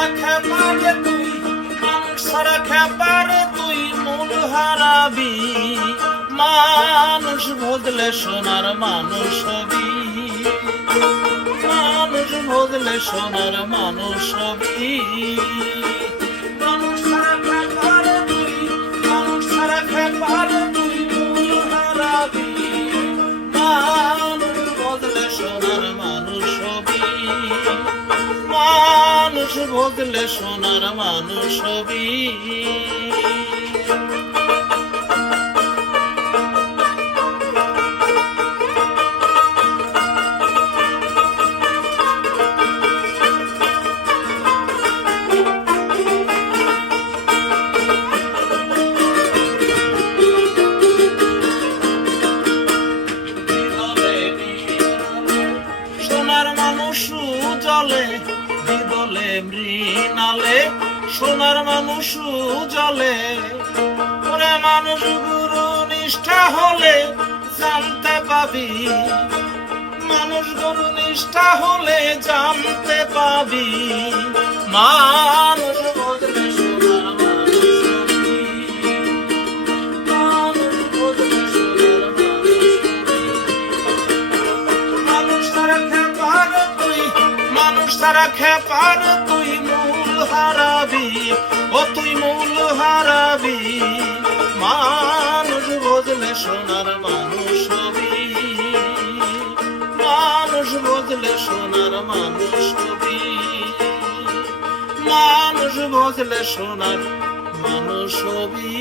ছাড়া খেপারে তুই, মানুষ ছাড়া খেপারে তুই মূল হারাবি। মানুষ বদলে সোনার মানুষ হবি, মানুষ বদলে সোনার মানুষ হবি। মানুষ ছাড়া খেপারে তুই, মানুষ ছাড়া খেপারে তুই মূল হারাবি। মানুষ বদলে সোনার মানুষ হবি, মানুষ বদলে সোনার মানুষ হবি। সোনার মানুষ জলে বিদলে মৃণালে, সোনার মানুষ জলে। ওরে মানুষ গুরু নিষ্ঠা হলে জানতে পাবি, মানুষ গুরু নিষ্ঠা হলে জানতে পাবি। মানুষ বদলে সোনার মানুষ হবি, মানুষ বদলে সোনার মানুষ হবি। মানুষ ছাড়া খেপার তুই, মানুষ ছাড়া খেপার তুই মূল হারাবি। ও তুই মূল হারাবি, মানুষ বদলে সোনার মানুষ হবি, মানুষ বদলে সোনার মানুষ হবি, মানুষ বদলে সোনার মানুষ হবি।